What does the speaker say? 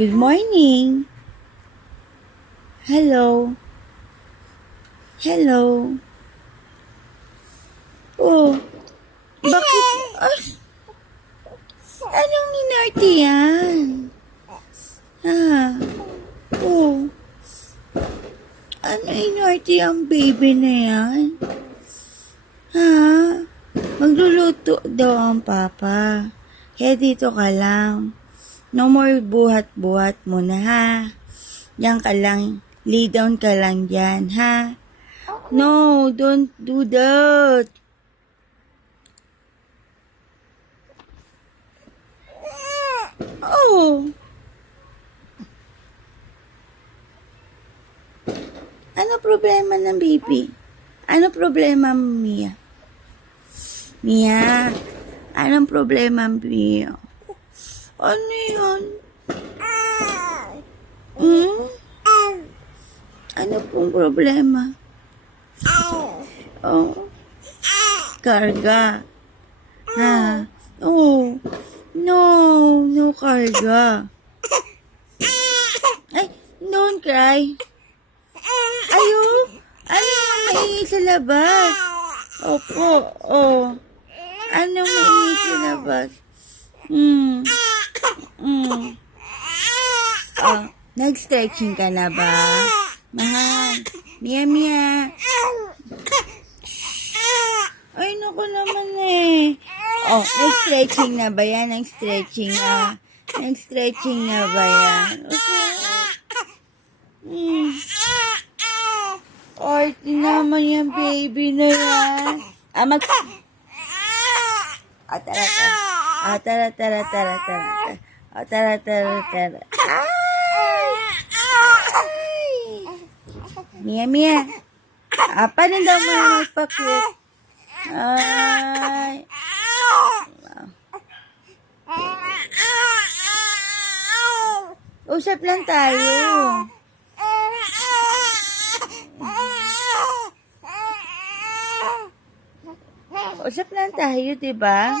Good morning. Hello. Hello. Oh, bakit? Ay, anong ninarte yan? Ha? Oh, ano inarte ang baby na yan? Ha? Magluluto daw ang papa. Kaya dito ka lang. No more buhat-buhat mo na, ha? Diyan ka lang. Lay down ka lang dyan, ha? No, don't do that. Oh. Ano problema ng baby? Ano problema, Mia? Mia, anong problema, Mia? Ano yun? Hmm? Ano pong problema? Oh. Karga. Ha? Oh. No. No karga. Ay, don't cry. Ayo. Ano yung maingay sa labas? Opo. Oh. Anong maingay sa labas? Oh, nag-stretching ka na ba? Mahal. Mia, Mia. Ay, naku naman eh. Oh, nag-stretching na ba yan? Nag-stretching na. Nag-stretching na ba yan? Arty naman yung baby na yan. Tara, tara. Tara. Ay! Mia. Paano daw mo na magpakit? Ay. Usap lang tayo. Usap lang tayo, diba?